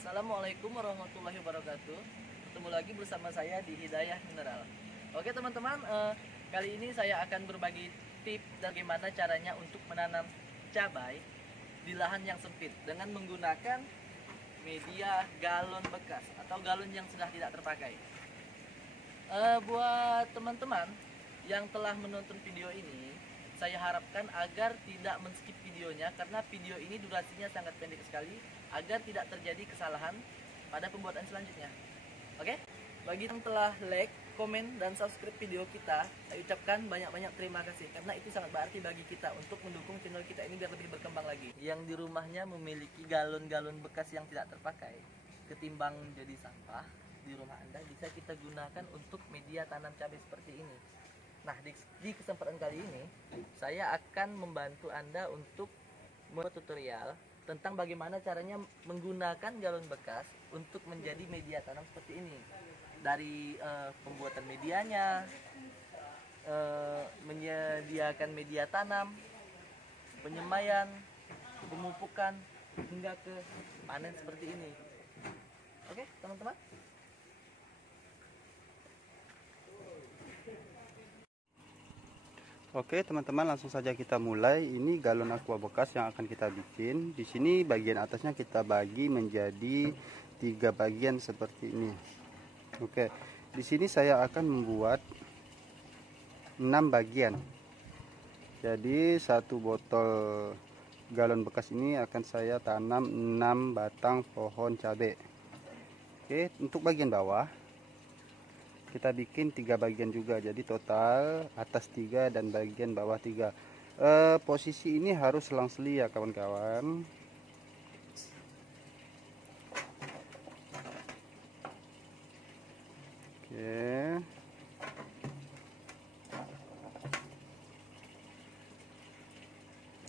Assalamualaikum warahmatullahi wabarakatuh. Ketemu lagi bersama saya di Hidayah Mineral. Oke teman-teman, kali ini saya akan berbagi tips bagaimana caranya untuk menanam cabai di lahan yang sempit dengan menggunakan media galon bekas atau galon yang sudah tidak terpakai. Buat teman-teman yang telah menonton video ini, saya harapkan agar tidak men-skip videonya karena video ini durasinya sangat pendek sekali agar tidak terjadi kesalahan pada pembuatan selanjutnya. Oke? Bagi yang telah like, komen, dan subscribe video kita, saya ucapkan banyak-banyak terima kasih karena itu sangat berarti bagi kita untuk mendukung channel kita ini biar lebih berkembang lagi. Yang di rumahnya memiliki galon-galon bekas yang tidak terpakai, ketimbang jadi sampah, di rumah Anda bisa kita gunakan untuk media tanam cabai seperti ini. Nah, di kesempatan kali ini saya akan membantu Anda untuk membuat tutorial tentang bagaimana caranya menggunakan galon bekas untuk menjadi media tanam seperti ini. Dari pembuatan medianya, menyediakan media tanam, penyemaian, pemupukan, hingga ke panen seperti ini. Oke, teman-teman? Oke teman-teman, langsung saja kita mulai. Ini galon aqua bekas yang akan kita bikin. Di sini bagian atasnya kita bagi menjadi 3 bagian seperti ini. Oke, di sini saya akan membuat 6 bagian. Jadi satu botol galon bekas ini akan saya tanam 6 batang pohon cabai. Oke, untuk bagian bawah kita bikin 3 bagian juga, jadi total atas 3 dan bagian bawah 3. Posisi ini harus selang-seli ya kawan-kawan.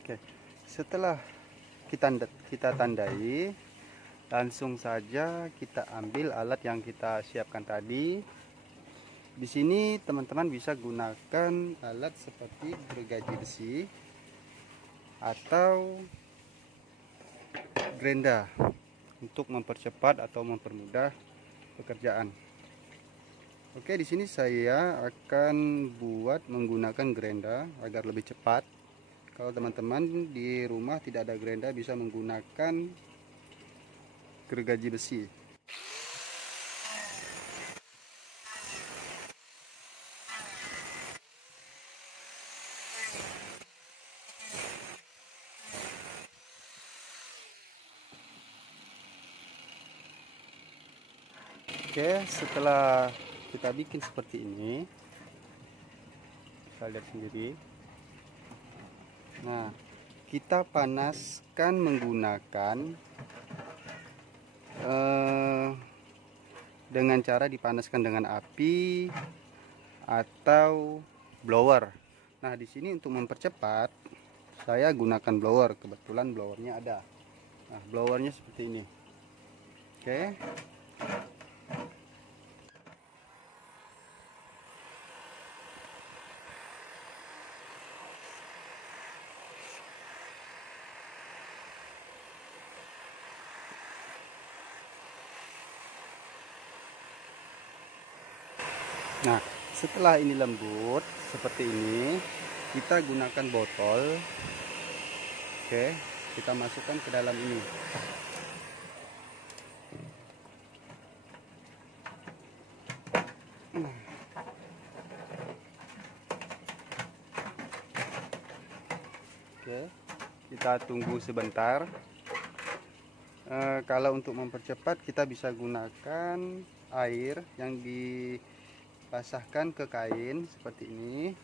Oke, setelah kita tandai, langsung saja kita ambil alat yang kita siapkan tadi. Di sini teman-teman bisa gunakan alat seperti gergaji besi atau gerenda untuk mempercepat atau mempermudah pekerjaan. Oke, di sini saya akan buat menggunakan gerenda agar lebih cepat. Kalau teman-teman di rumah tidak ada gerenda, bisa menggunakan gergaji besi. Oke, setelah kita bikin seperti ini, kita lihat sendiri. Nah, kita panaskan menggunakan dengan cara dipanaskan dengan api atau blower. Nah, di sini untuk mempercepat saya gunakan blower. Kebetulan blowernya ada. Nah, blowernya seperti ini. Oke. Nah, setelah ini lembut seperti ini, kita gunakan botol. Oke, kita masukkan ke dalam ini. Oke, kita tunggu sebentar. Kalau untuk mempercepat, kita bisa gunakan air yang dipasahkan ke kain seperti ini.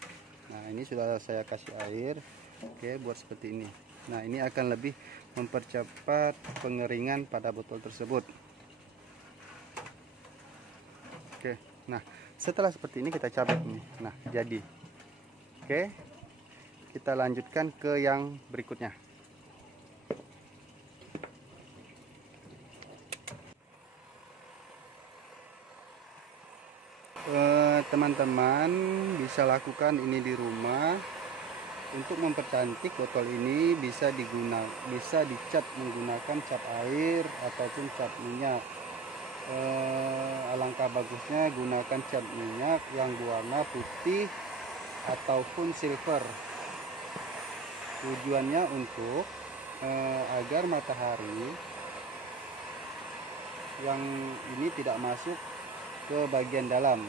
Nah, ini sudah saya kasih air. Oke, buat seperti ini. Nah, ini akan lebih mempercepat pengeringan pada botol tersebut. Oke, nah setelah seperti ini kita cabut nih. Nah, jadi. Oke, kita lanjutkan ke yang berikutnya. Teman-teman bisa lakukan ini di rumah. Untuk mempercantik botol ini bisa dicat menggunakan cat air ataupun cat minyak. Alangkah bagusnya gunakan cat minyak yang berwarna putih ataupun silver. Tujuannya untuk agar matahari yang ini tidak masuk ke bagian dalam.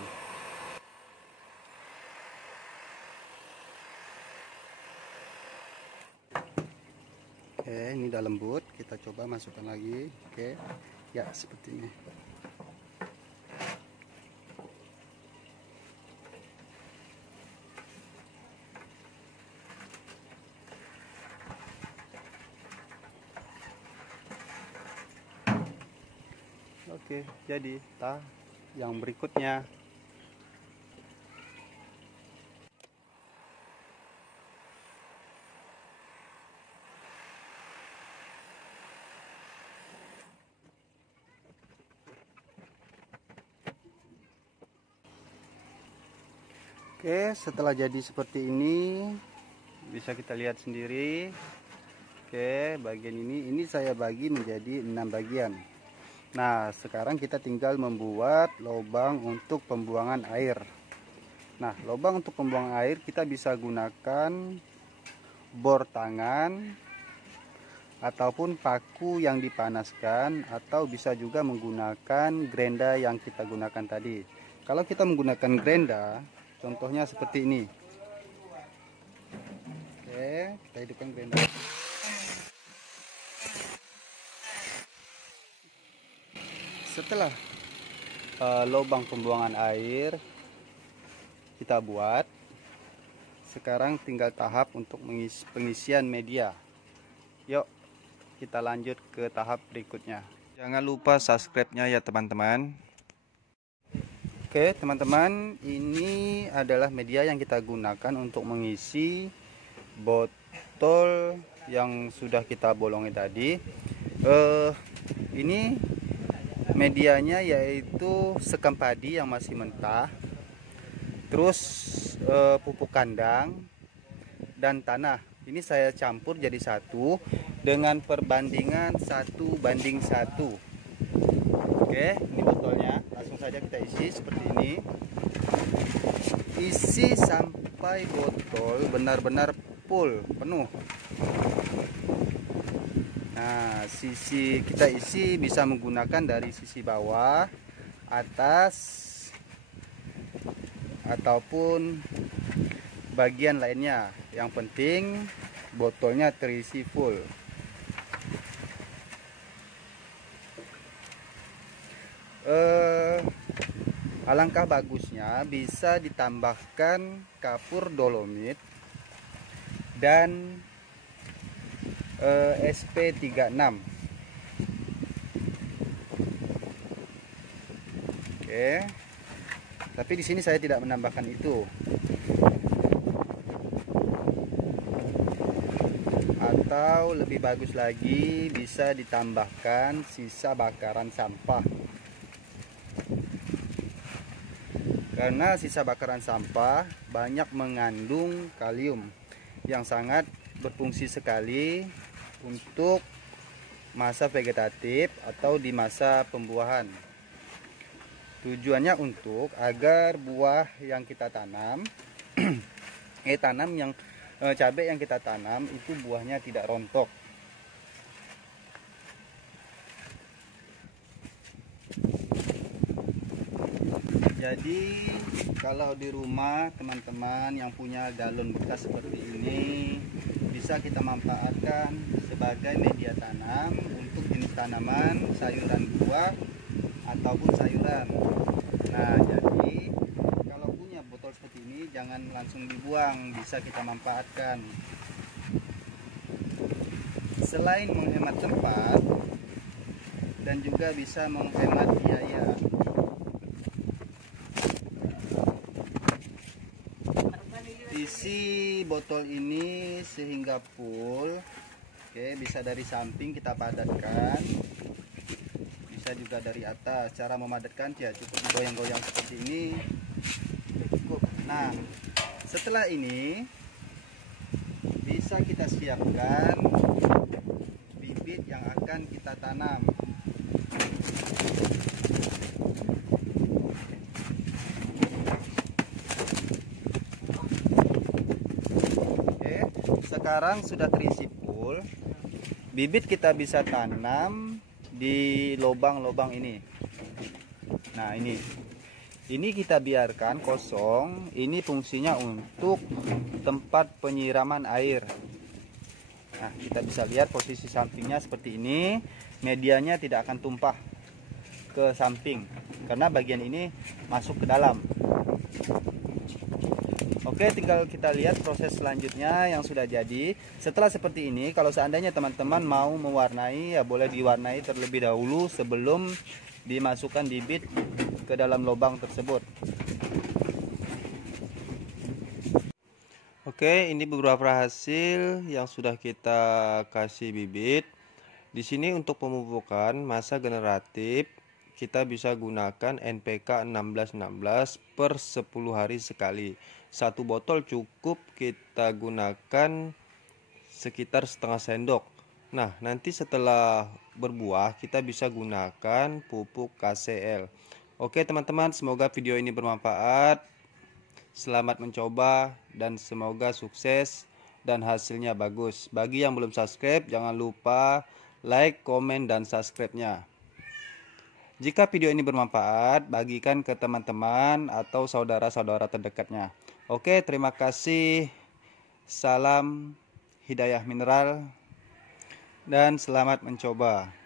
Oke, ini udah lembut, kita coba masukkan lagi. Oke, ya seperti ini. Oke, jadi yang berikutnya. Oke, setelah jadi seperti ini bisa kita lihat sendiri. Oke, bagian ini saya bagi menjadi 6 bagian. Nah, sekarang kita tinggal membuat lubang untuk pembuangan air. Nah, lubang untuk pembuangan air kita bisa gunakan bor tangan ataupun paku yang dipanaskan, atau bisa juga menggunakan gerenda yang kita gunakan tadi. Kalau kita menggunakan gerenda, contohnya seperti ini. Oke, kita hidupkan gerenda. Setelah lubang pembuangan air kita buat, sekarang tinggal tahap untuk pengisian media. Yuk kita lanjut ke tahap berikutnya. Jangan lupa subscribe-nya ya teman-teman. Oke teman-teman, ini adalah media yang kita gunakan untuk mengisi botol yang sudah kita bolongi tadi. Ini medianya yaitu sekam padi yang masih mentah, terus pupuk kandang dan tanah. Ini saya campur jadi satu dengan perbandingan 1:1. Oke, ini botolnya, langsung saja kita isi seperti ini. Isi sampai botol benar-benar full, penuh. Nah, kita isi bisa menggunakan dari sisi bawah, atas, ataupun bagian lainnya. Yang penting botolnya terisi full. Alangkah bagusnya bisa ditambahkan kapur dolomit dan SP36. Oke, tapi di sini saya tidak menambahkan itu. Atau lebih bagus lagi bisa ditambahkan sisa bakaran sampah. Karena sisa bakaran sampah banyak mengandung kalium yang sangat berfungsi sekali untuk masa vegetatif atau di masa pembuahan. Tujuannya untuk agar buah yang kita tanam, cabai yang kita tanam itu buahnya tidak rontok. Jadi kalau di rumah teman-teman yang punya galon bekas seperti ini, bisa kita manfaatkan sebagai media tanam untuk jenis tanaman, sayuran buah ataupun sayuran. Nah, jadi kalau punya botol seperti ini jangan langsung dibuang, bisa kita manfaatkan. Selain menghemat tempat dan juga bisa menghemat biaya. Isi botol ini sehingga full. Oke, bisa dari samping kita padatkan, bisa juga dari atas. Cara memadatkan ya cukup digoyang-goyang seperti ini. Cukup. Nah, setelah ini bisa kita siapkan bibit yang akan kita tanam. Oke, sekarang sudah terisi full. Bibit kita bisa tanam di lubang-lubang ini. Nah, ini kita biarkan kosong. Ini fungsinya untuk tempat penyiraman air. Nah, kita bisa lihat posisi sampingnya seperti ini. Medianya tidak akan tumpah ke samping karena bagian ini masuk ke dalam. Oke, tinggal kita lihat proses selanjutnya yang sudah jadi. Setelah seperti ini, kalau seandainya teman-teman mau mewarnai, ya boleh diwarnai terlebih dahulu sebelum dimasukkan bibit ke dalam lubang tersebut. Oke, ini beberapa hasil yang sudah kita kasih bibit. Di sini untuk pemupukan masa generatif kita bisa gunakan NPK 1616 per 10 hari sekali. Satu botol cukup kita gunakan sekitar setengah sendok. Nah, nanti setelah berbuah kita bisa gunakan pupuk KCL. Oke teman-teman, semoga video ini bermanfaat. Selamat mencoba dan semoga sukses dan hasilnya bagus. Bagi yang belum subscribe, jangan lupa like, komen, dan subscribe-nya. Jika video ini bermanfaat, bagikan ke teman-teman atau saudara-saudara terdekatnya. Oke, terima kasih. Salam hidayah mineral dan selamat mencoba.